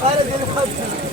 Olha dele fazendo.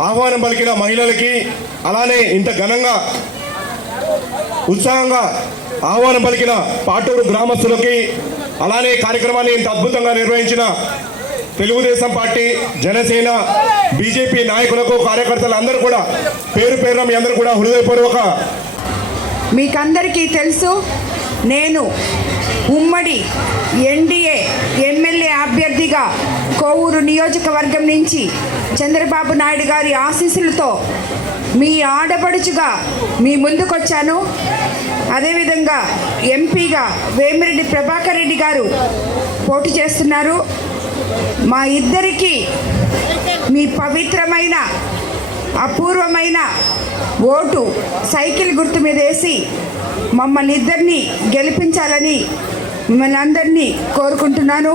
ఆహ్వానం పలికిన మహిళలకి అలానే ఇంత ఘనంగా ఉత్సాహంగా ఆహ్వానం పలికిన పాటూరు గ్రామస్తులకి అలానే కార్యక్రమాన్ని ఇంత అద్భుతంగా నిర్వహించిన తెలుగుదేశం పార్టీ జనసేన బీజేపీ నాయకులకు కార్యకర్తలు అందరూ కూడా పేరు పేరున మీ అందరూ కూడా హృదయపూర్వక మీకందరికీ తెలుసు నేను ఉమ్మడి ఎన్డీఏ ఎమ్మెల్యే అభ్యర్థిగా కోవూరు నియోజకవర్గం నుంచి చంద్రబాబు నాయుడు గారి ఆశీస్సులతో మీ ఆడపడుచుగా మీ ముందుకొచ్చాను. అదేవిధంగా ఎంపీగా వేమిరెడ్డి ప్రభాకర్ రెడ్డి గారు పోటీ చేస్తున్నారు. మా ఇద్దరికీ మీ పవిత్రమైన అపూర్వమైన ఓటు సైకిల్ గుర్తు మీద వేసి మమ్మల్ని ఇద్దరిని గెలిపించాలని మిమ్మల్ని అందరినీ కోరుకుంటున్నాను.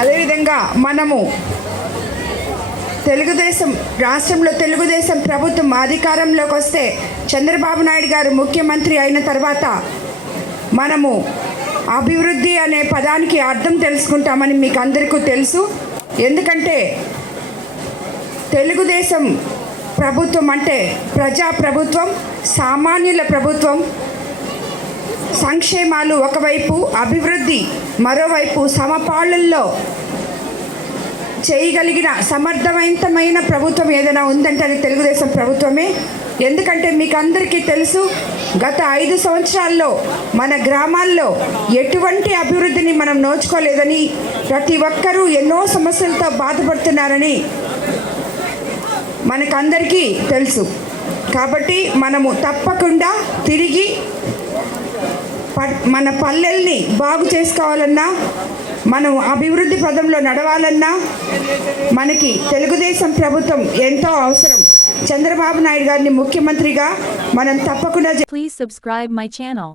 అదేవిధంగా మనము తెలుగుదేశం రాష్ట్రంలో తెలుగుదేశం ప్రభుత్వం అధికారంలోకి వస్తే చంద్రబాబు నాయుడు గారు ముఖ్యమంత్రి అయిన తర్వాత మనము అభివృద్ధి అనే పదానికి అర్థం తెలుసుకుంటామని మీకు అందరికీ తెలుసు. ఎందుకంటే తెలుగుదేశం ప్రభుత్వం అంటే ప్రజా ప్రభుత్వం సామాన్యుల ప్రభుత్వం సంక్షేమాలు ఒకవైపు అభివృద్ధి మరోవైపు సమపాళ్ళల్లో చేయగలిగిన సమర్థవంతమైన ప్రభుత్వం ఏదైనా ఉందంటే అది తెలుగుదేశం ప్రభుత్వమే. ఎందుకంటే మీకు అందరికీ తెలుసు గత ఐదు సంవత్సరాల్లో మన గ్రామాల్లో ఎటువంటి అభివృద్ధిని మనం నోచుకోలేదని ప్రతి ఒక్కరూ ఎన్నో సమస్యలతో బాధపడుతున్నారని మనకందరికీ తెలుసు. కాబట్టి మనము తప్పకుండా తిరిగి మన పల్లెల్ని బాగు చేసుకోవాలన్నా మనం అభివృద్ధి పదంలో నడవాలన్నా మనకి తెలుగుదేశం ప్రభుత్వం ఎంతో అవసరం. చంద్రబాబు నాయుడు గారిని ముఖ్యమంత్రిగా మనం తప్పకుండా ప్లీజ్ సబ్స్క్రైబ్ మై ఛానల్